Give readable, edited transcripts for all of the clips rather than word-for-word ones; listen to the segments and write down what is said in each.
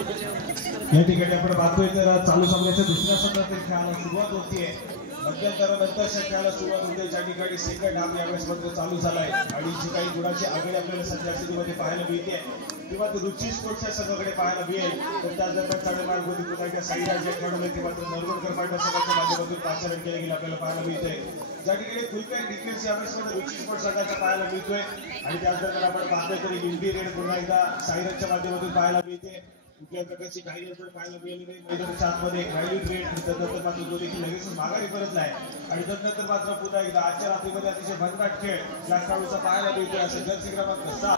या ठिकाणी आपण पाहतोय तर चालू सामन्याच्या दुसऱ्या सत्रातील खेळाला सुरुवात होतीये. मध्यंतरानंतरच्या खेळाला सुरुवात होते ज्या ठिकाणी सेकंड हाफ यावेळेस मात्र चालू झालाय आणि जी काही गुणाची आघाडी आपल्याला सध्या स्थितीमध्ये पाहायला मिळते किंवा रुची स्पोर्ट्सच्या संघाकडे पाहायला मिळेल. तर त्या दरम्यान साडेमार्ग होती पुन्हा साईराज या खेळाडूला ती मात्र नरवडकर पाटील संघाच्या माध्यमातून पाचारण केले गेले आपल्याला पाहायला मिळते. ज्या ठिकाणी फुलपॅक डिफेन्स यावेळेस मध्ये रुची स्पोर्ट्स संघाचा पाहायला मिळतोय आणि त्याच दरम्यान आपण पाहतोय तरी विंडी रेड पुन्हा एकदा साईराजच्या माध्यमातून पाहायला मिळते. कुठल्या प्रकारची काही नंतर पाहायला मिळाली नाही. मैदानाच्या आतमध्ये एक राहिली ट्रेड त्यानंतर मात्र तो देखील लगेच माघारी परतलाय आणि त्यानंतर मात्र पुन्हा एकदा आजच्या रात्रीमध्ये अतिशय भन्नाट खेळ या खेळाडूचा पाहायला मिळतोय. असं जर्सी क्रमांक 7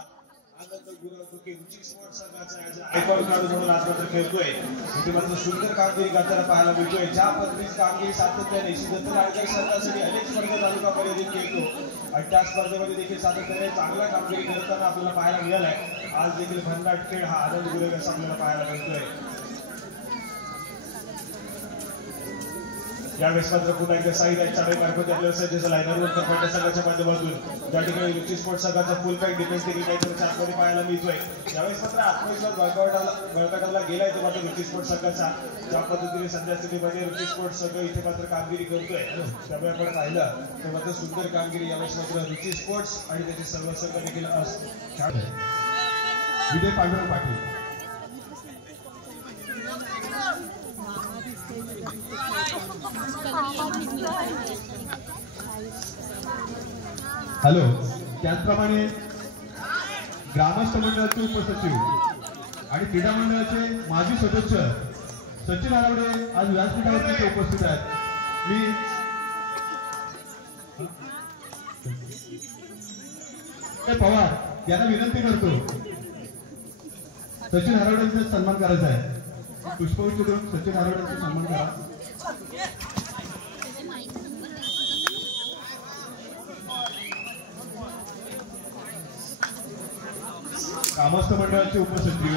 रुची स्पोर्ट्स संघाचा आयकॉन खेळाडू म्हणून आज मात्र खेळतोय. इथे मात्र सुंदर कामगिरी करताना पाहायला मिळतोय. ज्या पद्धतीची कामगिरी सातत्याने सिद्धंतर आयोजक संघासाठी अनेक स्पर्धा तालुका मर्यादित खेळतो आणि त्या स्पर्धेमध्ये देखील सातत्याने चांगला कामगिरी करताना आपल्याला पाहायला मिळालाय. आज देखील भन्नाट खेळ हा आनंद गुरेग असा आपल्याला पाहायला मिळतोय. यावेळेस मात्र पुन्हा एकदा साईराज मार्फत आपल्याला सज्ज झालाय नरवडकर पाटील संघाच्या माध्यमातून. ज्या ठिकाणी रुची स्पोर्ट्स संघाचा फुल पॅक डिफेन्स देखील काहीतरी आतमध्ये पाहायला मिळतोय. यावेळेस मात्र आत्मविश्वास बळकटाला गेलाय तो मात्र रुची स्पोर्ट्स संघाचा. ज्या पद्धतीने सध्या स्थितीमध्ये रुची स्पोर्ट्स संघ इथे मात्र कामगिरी करतोय त्यामुळे आपण पाहिलं तर मात्र सुंदर कामगिरी यावेळेस मात्र रुची स्पोर्ट्स आणि त्याचे सर्व संघ देखील विजय पांडुरंग पाटील. हॅलो. त्याचप्रमाणे ग्रामस्थ मंडळाचे उपसचिव आणि क्रीडा मंडळाचे माजी सदस्य सचिन आरावडे आज व्यासपीठावरती उपस्थित आहेत. मी पवार यांना विनंती करतो सचिन आरावडेंचा सन्मान करायचा आहे. पुष्पवृष्टी देऊन सचिन आरावडेंचा सन्मान करा. ग्रामस्थ मंडळाचे उपसचिव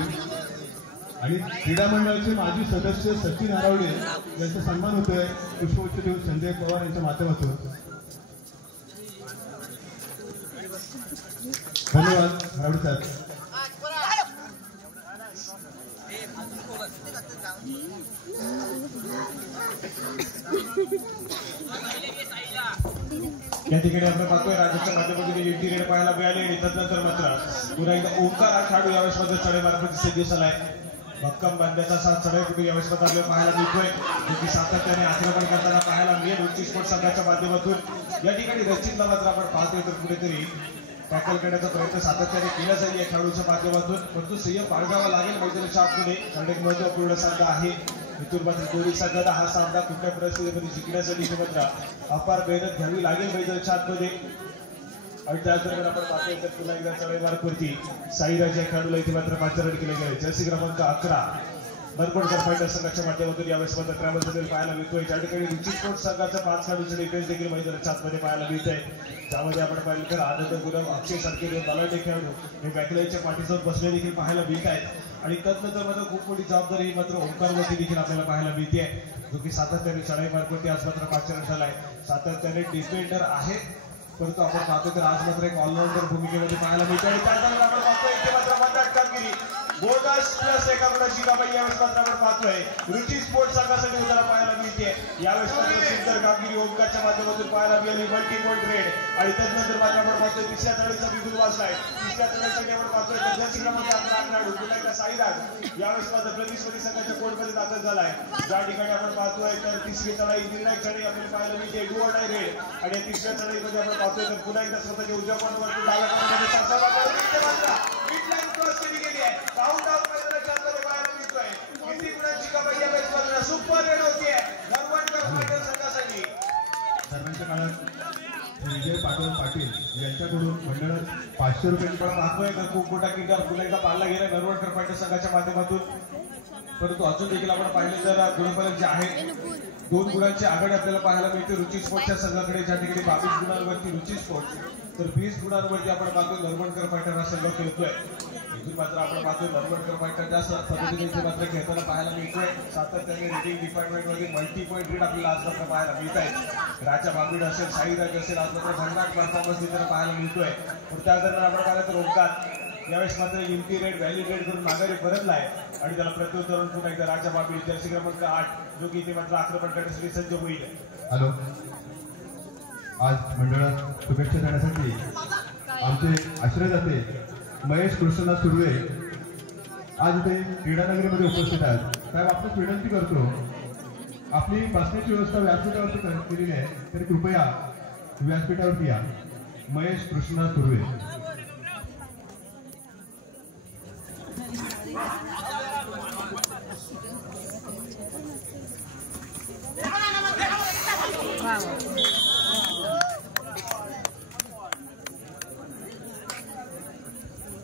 आणि क्रीडा मंडळाचे माजी सदस्य सचिन आरावडे यांचा सन्मान होतोय पुष्पवृष्टी देऊन संजय पवार यांच्या माध्यमातून. धन्यवाद आरावडे साहेब. या ठिकाणी आपण पाहतोय राज्याच्या माध्यमातून विंडी रेड पाहायला मिळाली आणि त्यानंतर मात्र पुन्हा एकदा ओंकार हा खेळाडू यावेळेस मध्ये चढईमार्फत सज्ज झालाय. भक्कम बांधण्याचा साथ चढई यावेळेस मध्ये आपल्याला पाहायला मिळतोय की सातत्याने आक्रमण करताना पाहायला मिळेल रुची स्पोर्ट्स संघाच्या माध्यमातून. या ठिकाणी रचितला मात्र आपण पाहतोय तर कुठेतरी टॅकल करण्याचा प्रयत्न सातत्याने केला जाईल या खेळाडूच्या माध्यमातून. परंतु संयम बाळगावा लागेल मैदानाच्या आतमध्ये कारण एक महत्वपूर्ण सामना आहे. इथून मात्र दोन्ही संघांना हा सामना कुठल्या परिस्थितीमध्ये जिंकण्यासाठी मात्र अपार मेहनत घ्यावी लागेल मैदानाच्या आतमध्ये. आणि त्याच दरम्यान आपण पाहतोय तर पुन्हा एकदा चढईमार्फवरती साईराज या खेळाडूला इथे मात्र पाचारण केले गेले. जर्सी क्रमांक 11 नरवडकर पाटील संघाच्या माध्यमातून यावेळेस मात्र ट्रॅव्हल्स देखील पाहायला मिळतोय. ज्या ठिकाणी रुची स्पोर्ट्स संघाचा 5 खेळाडूंचे डिफेन्स देखील मैदानाच्या आतमध्ये पाहायला मिळत आहे. त्यामध्ये आपण पाहिलं तर आनंद गुरव अक्षय सारखे बलाढ्य खेळाडू हे बॅकलाईनच्या पाठीसोबत बसले देखील पाहायला मिळत आहेत आणि त्यानंतर मात्र खूप मोठी जबाबदारी मात्र ओंकारवरती देखील आपल्याला पाहायला मिळते जो की सातत्याने चढईमार्फत आज मात्र पाचारण झालाय. सातत्याने डिफेंडर आहे परंतु आपण पाहतो तर आज मात्र एक ऑलराऊंडर भूमिकेमध्ये पाहायला मिळते आणि त्यानंतर आपण पाहतोय इथे मात्र भन्नाट कामगिरी बोनस प्लस एका गुणाची कामगिरी यावेळेस मात्र आपण पाहतोय रुची स्पोर्ट्स संघासाठी उद्या पाहायला मिळते. यावेळेस मात्र सुंदर कामगिरी ओंकारच्या माध्यमातून पाहायला मिळाली. मल्टी पॉईंट रेड आणि त्यानंतर मात्र आपण पाहतोय तिसऱ्या चढईचा बिगुल वाजलाय. तिसऱ्या चढईसाठी आपण पाहतोय तर जर्सी क्रमांक 11 खेळाडू पुन्हा एकदा साईराज यावेळेस मात्र प्रतिस्पर्धी संघाच्या कोर्टमध्ये दाखल झालाय. ज्या ठिकाणी आपण पाहतोय तर तिसरी चढाई निर्णायक चढाई आपल्याला पाहायला मिळते डू ऑर डाय रेड आणि तिसऱ्या चढाईमध्ये आपण पाहतोय तर पुन्हा एकदा स्वतःच्या उजव्या कॉर्नरवरती डाव्या कॉर्नरमध्ये क्रॉस केली गेली आहे. काउंट आउट मैदानाच्या आतमध्ये पाहायला मिळतोय. किती गुणांची कमाई यावेळेस मात्र सुपर रेड होतीये नरवडकर पाटील संघासाठी. दरम्यानच्या काळात विजय पाटील यांच्याकडून मंडळात 500 रुपयांची पण पाहतोय तर खूप मोठा किंकार पुन्हा एकदा पाळला गेला नरवडकर पाटील संघाच्या माध्यमातून. परंतु अजून देखील आपण पाहिलं तर गुणफलक जे आहे 2 गुणांची आघाडी आपल्याला पाहायला मिळते रुची स्पोर्ट्सच्या संघाकडे. ज्या ठिकाणी 22 गुणांवरती रुची स्पोर्ट्स तर 20 गुणांवरती आपण पाहतोय नरवडकर पाटील हा संघ खेळतोय. इथून मात्र आपण पाहतोय नरवडकर पाटील जास्त पद्धतीने मात्र खेळताना पाहायला मिळतोय. सातत्याने रेडिंग डिपार्टमेंटमध्ये मल्टी पॉईंट रीड आपल्याला आज मात्र पाहायला मिळत आहे. राजा बाबीड असेल साईराज असेल आज मात्र भन्नाट परफॉर्मन्स देताना पाहायला मिळतोय. पण त्या दरम्यान आपण पाहिलं तर ओंकार यावेळेस मात्र युटी रेड व्हॅली रेड करून माघारी परतलाय आणि त्याला प्रत्युत्तर पुन्हा एकदा राजा बाबी जर्सी क्रमांक 8 जो की ते मात्र आक्रमण करण्यासाठी सज्ज होईल. हॅलो, आज मंडळात शुभेच्छा देण्यासाठी आमचे आश्रयदाते महेश कृष्णनाथ सुर्वे आज इथे क्रीडानगरीमध्ये उपस्थित आहेत. साहेब, आपण विनंती करतो, आपली बसण्याची व्यवस्था व्यासपीठावरती केलेली आहे, तरी कृपया व्यासपीठावरती या. महेश कृष्णनाथ सुर्वे.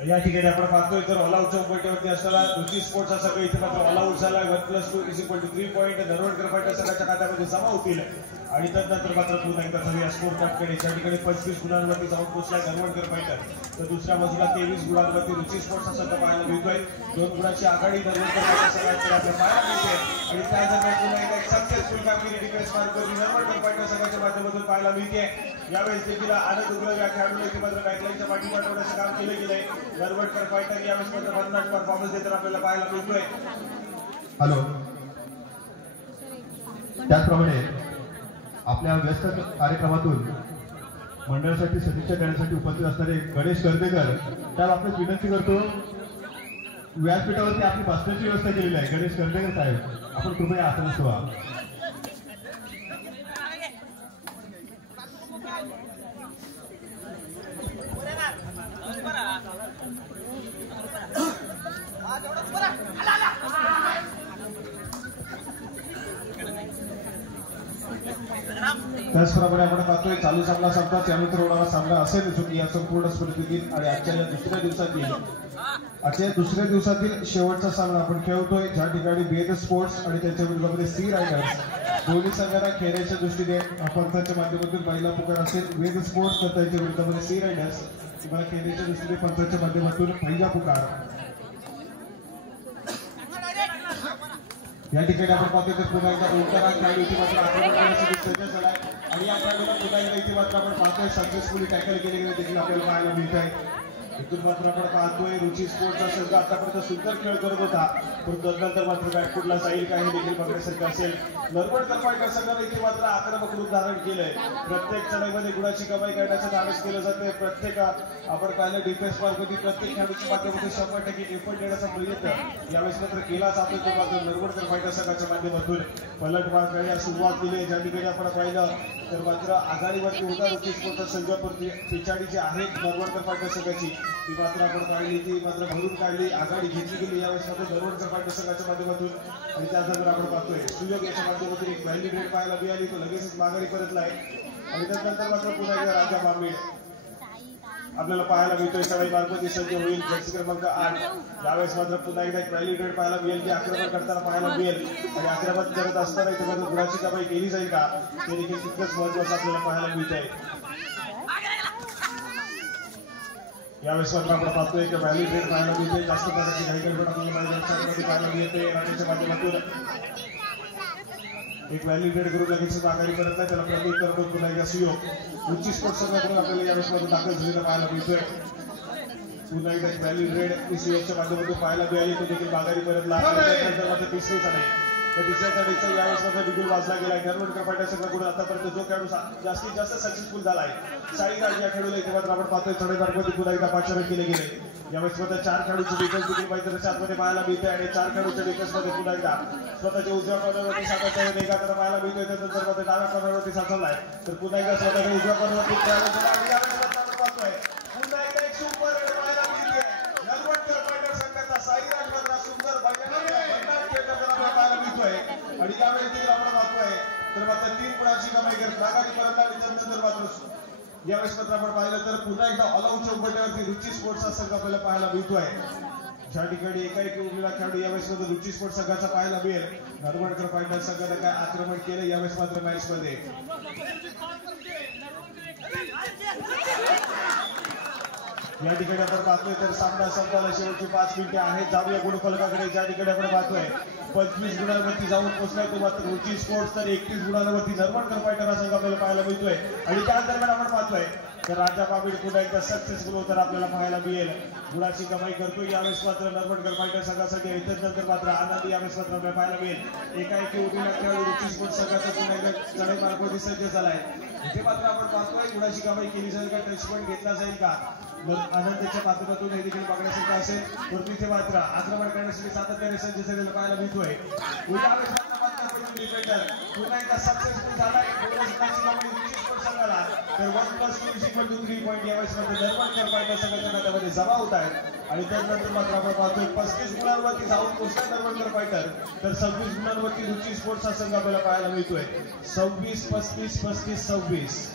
या ठिकाणी आपण पाहतोय तर ऑल आउटच्या उंबरठ्यावरती असताना रुची स्पोर्ट्स असा काही इथे मात्र ऑल आउट झाला. 1+2 = 3 पॉईंट नरवडकर फायटर संघाच्या खात्यामध्ये जमा होतील आणि त्यानंतर मात्र पुन्हा एकदा सगळ्या स्कोर कार्डकडे ज्या ठिकाणी 25 गुणांवरती जाऊन पोहोचलाय नरवडकर फायटर, तर दुसऱ्या बाजूला 23 गुणांवरती रुची स्पोर्ट्स हा संघ पाहायला मिळतोय. 2 गुणांची आघाडी नरवडकर फायटर संघाकडे आपल्याला पाहायला मिळते आणि त्या दरम्यान पुन्हा एकदा एक सक्सेसफुल कामगिरी डिफेन्स मार्क करून नरवडकर फायटर संघाच्या माध्यमातून पाहायला मिळते. यावेळेस देखील आनंद उग्रव या खेळाडूला इथे मात्र बॅकलाईनच्या पाठी पाठवण्याचं काम केलं गेलंय. नरवडकर फायटर यावेळेस मात्र भन्नाट परफॉर्मन्स देताना आपल्याला पाहायला मिळतोय. हॅलो, त्याचप्रमाणे आपल्या व्यस्त कार्यक्रमातून मंडळासाठी सदिच्छा देण्यासाठी उपस्थित असणारे गणेश कर्देकर, त्या बाबतीत विनंती करतो, व्यासपीठावरती आपली बसण्याची व्यवस्था केलेली आहे. गणेश कर्देकर साहेब, आपण कृपया आसनास व्हा. त्याचप्रमाणे आपण पाहतोय चालू सामना संपला, त्यानंतर होणारा सामना असेल जो की या संपूर्ण स्पर्धेतील आणि आजच्या दुसऱ्या दिवसातील शेवटचा सामना आपण खेळतोय, ज्या ठिकाणी वेद स्पोर्ट्स आणि त्यांच्या विरोधामध्ये सी रायडर्स दोन्ही संघांना खेळण्याच्या दृष्टीने पंथांच्या माध्यमातून पहिला पुकार असेल. वेद स्पोर्ट्स तर त्यांच्या विरोधामध्ये सी रायडर्स तुम्हाला खेळण्याच्या दृष्टीने पंथांच्या माध्यमातून पहिला पुकार. या ठिकाणी आपण पाहतोय तर पुन्हा एकदा ओंकार हा खेळाडू इथे मात्र आक्रमण करण्यासाठी सज्ज झालाय आणि या खेळाडूला पुन्हा एकदा इथे मात्र आपण पाहतोय सक्सेसफुली टॅकल केलेले देखील आपल्याला पाहायला मिळत आहे. इथून मात्र आपण पाहतोय रुची स्पोर्ट्सचा संघ आतापर्यंत सुंदर खेळ करत होता, पण नंतर मात्र बॅकफुटला जाईल का हे देखील बघण्यासारखं असेल. नरवडकर फायटर संघाने इथे मात्र आक्रमक रूप धारण केलंय. प्रत्येक चढाईमध्ये गुणाची कमाई करण्याचं धाडस केलं जाते. प्रत्येक आपण पाहिलं डिफेन्स मार्कमध्ये प्रत्येक खेळाडूच्या माध्यमातून 100% एफर्ट देण्याचा प्रयत्न यावेळेस मात्र केलाच आपण. तो मात्र नरवडकर फायटर संघाच्या माध्यमातून पलटवार करण्यास सुरुवात केली. ज्या ठिकाणी आपण पाहिलं तर मात्र आघाडीवरती होता रुची स्पोर्ट्सचा संघ, पण पिछाडी जी आहे नरवडकर फायटर संघाची ती मात्र आपण पाहिली, ती मात्र भरून काढली, आघाडी घेतली गेली यावेळेस मात्र नरवडकर फायटर संघाच्या माध्यमातून. आणि त्याचबरोबर आपण पाहतोय सुयोग याच्या माध्यमातून एक व्हॅली रेड पाहायला मिळाली, तो लगेचच माघारी परतलाय आणि त्यानंतर मात्र पुन्हा एकदा राजा बांबे आपल्याला पाहायला मिळतोय. सगळी मार्फत सज्ज होईल. जर्सी क्रमांक 8 यावेळेस मात्र पुन्हा एकदा एक व्हॅली रेड पाहायला मिळेल, की आक्रमण करताना पाहायला मिळेल आणि आक्रमण करत असताना इथे मात्र गुणाची कमाई केली जाईल का ते देखील तितकंच महत्वाचं आपल्याला पाहायला मिळत आहे. यावेळेस मात्र आपण पाहतोय की व्हॅली रेड पाहायला मिळते. जास्त प्रकारची काही गडबड आपल्याला पाहायला मिळते. राजाच्या माध्यमातून एक व्हॅली रेड करून लगेच माघारी करत नाही, त्याला प्रत्युत्तर करून पुन्हा एकदा सुयोग उच्च स्पोर्ट्स संघाकडून आपल्याला यावेळेस मध्ये दाखल झालेला पाहायला मिळतोय. पुन्हा एकदा एक व्हॅली रेड सुयोगच्या माध्यमातून पाहायला मिळाली, तो देखील माघारी परतला. त्यानंतर मात्र तिसरीचा नाही तर तिसऱ्या चढाईचा यावेळेस मात्र बिगुल वाजला गेलाय. नरवडकर फायटर संघाकडून आतापर्यंत जो खेळाडू जास्तीत जास्त सक्सेसफुल झालाय साईराज या खेळाडूला इथे मात्र आपण पाहतोय चढाई मार्गामध्ये पुन्हा एकदा पाचारण केले गेले. यावेळेस मात्र 4 खेळाडूची डिफेन्स देखील मैदानाच्या आतमध्ये पाहायला मिळते आणि 4 खेळाडूच्या डिफेन्स मध्ये पुन्हा एकदा स्वतःच्या उजव्या कॉर्नरवरती साठाचा वेग आता पाहायला मिळतोय. त्यानंतर मात्र डाव्या कॉर्नरवरती साठवलाय, तर पुन्हा एकदा स्वतःच्या उजव्या कॉर्नरवरती पाहतोय पुन्हा एकदा एक सुपर पाहायला मिळते. नरवडकर फायटर संघाचा साईराज मात्र सुंदर पाहायला मिळतोय आणि त्यावेळी देखील आपण पाहतोय तर मात्र 3 गुणाची कमाई करत माघारी परत आणि त्यानंतर मात्र यावेळेस मात्र आपण पाहिलं तर पुन्हा एकदा ऑल आउटच्या उंबरठ्यावरती रुची स्पोर्ट्सचा संघ आपल्याला पाहायला मिळतोय. ज्या ठिकाणी एकाएकी उरलेला खेळाडू यावेळेस मात्र रुची स्पोर्ट्स संघाचा पाहायला मिळेल. नरवडकर फायटर संघाने काय आक्रमण केलं यावेळेस मात्र मॅच मध्ये. या ठिकाणी आपण पाहतोय तर सामना संपवायला शेवटची 5 मिनिटे आहेत. जाऊया गुणफलकाकडे. ज्या ठिकाणी आपण पाहतोय 25 गुणांवरती जाऊन पोहोचलाय तो मात्र रुची स्पोर्ट्स, तर 31 गुणांवरती नरवणकर फायटर हा संघ आपल्याला पाहायला मिळतोय. आणि त्याच दरम्यान आपण पाहतोय तर राजा बाबीड पुन्हा एकदा सक्सेसफुल होताना आपल्याला पाहायला मिळेल. गुणाची कमाई करतो यावेळेस मात्र नरवणकर फायटर संघासाठी. इतर नंतर मात्र आनंदी यावेळेस मात्र आपल्याला पाहायला मिळेल. एकाएकी उठलेला खेळाडू रुची स्पोर्ट्स संघाचा पुन्हा एकदा चढाई मार्गावरती सज्ज झालाय. इथे मात्र आपण पाहतोय गुणाची कमाई केली जाईल का, टच पॉईंट घेतला जाईल का, आनंदाच्या माध्यमातून हे देखील बघण्यासारखं असेल. परंतु इथे मात्र आक्रमण करण्यासाठी सातत्याने सज्ज झालेलं पाहायला मिळतोय. पुन्हा एकदा सक्सेसफुल झालाय. तर 1+2 पॉईंट यावेळेस मध्ये नरवणकर फायटर संघाच्या नात्यामध्ये जमा होत आहेत. आणि त्यानंतर मात्र आपण पाहतोय 35 गुणांवरती जाऊन पोहोचला नरवणकर फायटर, तर 26 गुणांवरती रुची स्पोर्ट्स हा संघ आपल्याला पाहायला मिळतोय. 26, 35, 35, 26.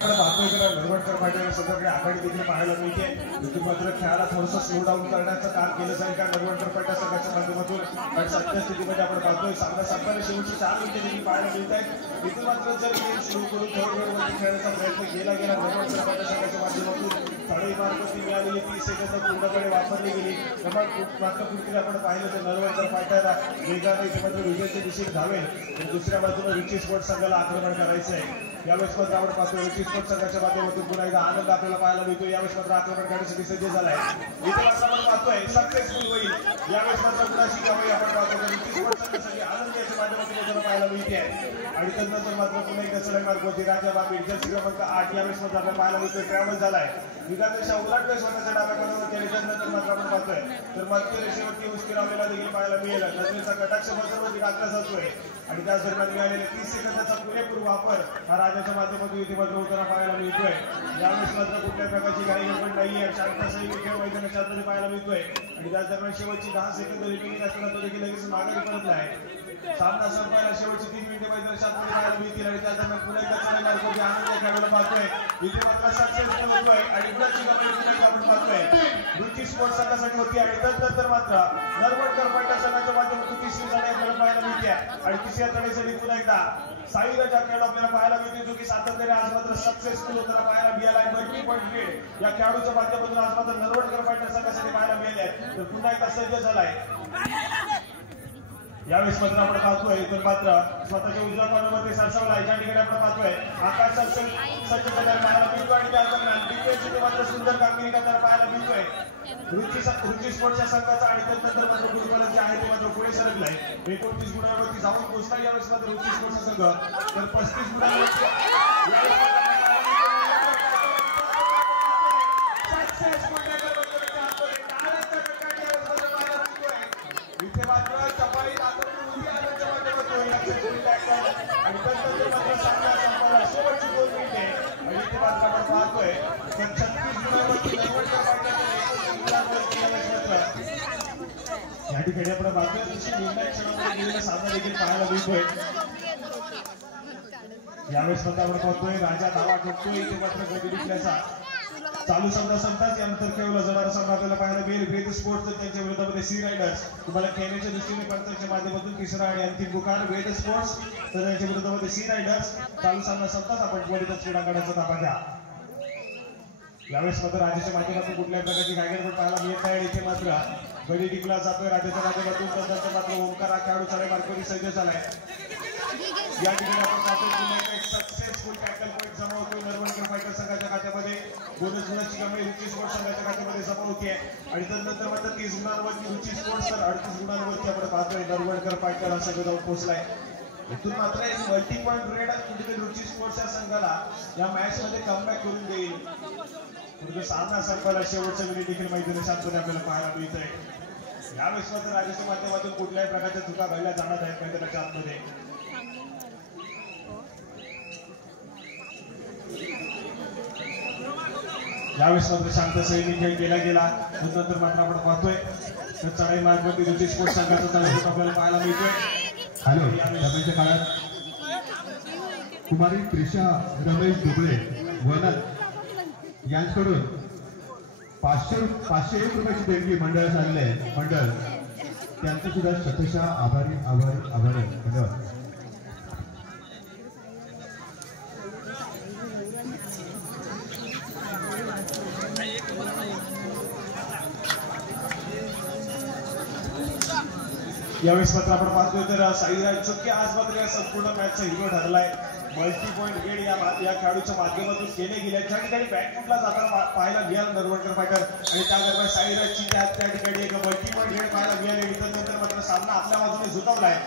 नरवणकर फायटर संघाकडे आघाडी देखील पाहायला मिळते. इथे मात्र खेळाला थोडंसं स्लो डाऊन करण्याचं काम केलं जाईल का नरवणकर फायटर संघाच्या माध्यमातून. कारण सध्या स्थितीमध्ये आपण पाहतोय सामना संपल्याने शेवटची 4 मिनिटे देखील पाहायला मिळत आहेत. इथे मात्र जर गेम सुरू करून थर्ड वेळवरती खेळण्याचा प्रयत्न केला गेला नरवणकर फायटर संघाच्या माध्यमातून, साडे मार्गावरती मिळालेली 30 सेकंद पूर्णपणे वापरली गेली. मात्र पुढे आपण पाहिलं तर नरवणकर फायटर वेगाने इथे मात्र विजयाच्या दिशेने धावेल. तर दुसऱ्या बाजूला रुची स्पोर्ट्स संघाला आक्रमण करायचं आहे. यावेळेस मात्र आपण पाहतोय रुची स्पोर्ट्स संघाच्या माध्यमातून पुन्हा एकदा आनंद आपल्याला पाहायला मिळतो. यावेळेस मात्र आक्रमण करण्यासाठी सज्ज झालाय. इथे मात्र आपण पाहतोय सक्सेसफुल होईल. यावेळेस मात्र गुणाची कमाई आपण पाहतोय रुची स्पोर्ट्स संघासाठी आनंद याच्या माध्यमातून पाहायला मिळते आहे. आणि त्यानंतर मात्र पुन्हा एकदा चढाई मार्ग होती. राजा बाबीड जर्सी क्रमांक 8 यावेळेस मात्र आपल्याला पाहायला मिळतोय ट्रॅव्हल झालाय. विधानपेक्षा उलाटवे स्वतःच्या डाव्या बाजूवर केले. त्यानंतर मात्र आपण पाहतोय तर मध्य रेषेवरती उचकी लावलेला देखील पाहायला मिळेल. नजरेचा कटाक्ष मजरवरती टाकला जातोय. आणि त्याच दरम्यान मिळालेल्या 30 सेकंदाचा पुरेपूर वापर हा राजाच्या माध्यमातून इथे मात्र होताना पाहायला मिळतोय. यावेळेस मात्र कुठल्याही प्रकारची घाई गडबड नाहीये. शांतशाही खेळ मैदानाच्या आतमध्ये पाहायला मिळतोय. आणि त्याच दरम्यान शेवटची 10 सेकंद रिमेनिंग असताना तो देखील लगेच मागे परत नाही. सामना संपायला शेवटची 3 मिनिटे मैदानाच्या आतमध्ये पाहायला मिळतील. आणि त्या दरम्यान पुन्हा एकदा चढाई मार्गावरती आनंद या खेळाडूला पाहतोय. इथे मात्र सक्सेसफुल होतोय. आणि गुणाची कमाई पुन्हा एकदा आपण पाहतोय रुची स्पोर्ट्स संघासाठी होती. आणि त्यानंतर मात्र नरवणकर फायटर संघाच्या माध्यमातून तिसरी चढाई आपल्याला पाहायला मिळते. आणि तिसऱ्या चढाईसाठी पुन्हा एकदा साईराज हा खेळाडू आपल्याला पाहायला मिळते, जो की सातत्याने आज मात्र सक्सेसफुल होताना पाहायला मिळाला आहे. मल्टी पॉईंट लीड या खेळाडूच्या माध्यमातून आज मात्र नरवणकर फायटर संघासाठी पाहायला मिळाले आहे. तर पुन्हा एकदा सज्ज झालाय. यावेळेस मात्र आपण पाहतोय तर मात्र स्वतःच्या उजव्या कॉर्नरमध्ये सरसावला. ज्या ठिकाणी आपण पाहतोय आकाश सज्ज करताना पाहायला मिळतो. आणि त्या दरम्यान डिफेन्समध्ये मात्र सुंदर कामगिरी करताना पाहायला मिळतोय रुची स्पोर्ट्सच्या संघाचा. आणि त्यानंतर मात्र गुरुकुलाचे जे आहे ते मात्र पुढे सरकलाय. 29 गुणांवरती जाऊन पोहोचला यावेळेस मात्र रुची स्पोर्ट्सचा संघ. तर 35 गुणांवरती इथे मात्र चपाई आनंदच्या माध्यमातून आणि त्यानंतर मात्र सामना संपला शेवटची 2 मिनिटे. आणि इथे मात्र आपण पाहतोय तर 36 गुणांवरती या ठिकाणी आपण पाहतोय निर्णायक क्षणामध्ये गेलेला सामना देखील पाहायला मिळतोय. यावेळेस स्वतः आपण पाहतोय राजा धावा ठोकतोय. इथे मात्र गती विकल्याचा चालू सामना संपताच यानंतर खेळवला जाणारा सामना आपल्याला पाहायला मिळेल. वेद स्पोर्ट्स त्यांच्या विरोधामध्ये सी रायडर्स. तुम्हाला खेळण्याच्या दृष्टीने पंचांच्या माध्यमातून तिसरा आणि अंतिम गुकार वेद स्पोर्ट्स तर त्यांच्या विरोधामध्ये सी रायडर्स. चालू सामना संपताच आपण त्वरितच क्रीडांगणाचा ताबा घ्या. यावेळेस मात्र राजाच्या माध्यमातून कुठल्याही प्रकारची गायगड पाहायला मिळत नाही. इथे मात्र गडी टिकला जातोय राजाच्या माध्यमातून. त्यानंतर मात्र ओंकार हा खेळाडू चढाई मार्गावरती सज्ज झालाय. या ठिकाणी आपण पाहतोय एक सक्सेसफुल टॅकल पॉईंट जमा होतोय नरवणकर फायटर संघाच्या खात्यामध्ये. गुणाची कमाई रुची स्पोर्ट्स संघाच्या खात्यामध्ये जमा होतीये. आणि त्यानंतर मात्र 30 गुणांवरती रुची स्पोर्ट्स तर 38 गुणांवरती आपण पाहतोय नरवणकर फायटर हा संघ जाऊन पोहोचलाय. इथून मात्र एक मल्टी पॉईंट रेड कुठेतरी रुची स्पोर्ट्स या संघाला या मॅच मध्ये कमबॅक करून देईल. परंतु सामना संपला शेवटच्या वेळी देखील मैदानी शांतपणे आपल्याला पाहायला मिळतंय. यावेळेस मात्र राजाच्या माध्यमातून कुठल्याही प्रकारच्या चुका घडल्या जाणार आहेत मैदानाच्या आतमध्ये. यावेळेस मात्र शांत सैनिक खेळ केला गेला. नंतर मात्र आपण पाहतोय तर चढाई मार्गावरती रुची स्पोर्ट्स संघाचा चालू आपल्याला पाहायला मिळतोय. हॅलो रमेशच्या काळात कुमारी त्रिशा रमेश दुबळे वनत यांच्याकडून 501 रुपयाची देणगी मंडळास आणले. मंडळ त्यांचं सुद्धा शतशः आभारी आभारी आभारी धन्यवाद. यावेळेस मात्र आपण पाहतोय तर साईराज चुटके आज मात्र या संपूर्ण मॅचचा हिरो ठरलाय. मल्टी पॉईंट गेड या खेळाडूच्या माध्यमातून केले गेले. ज्या ठिकाणी बॅकफुटला जाताना पाहायला मिळालं नरवडकर फायटर आणि त्या दरम्यान साईराजची त्या ठिकाणी एक मल्टी पॉईंट गेड पाहायला मिळाले. नंतर मात्र सामना आपल्या बाजूने झुकवलाय.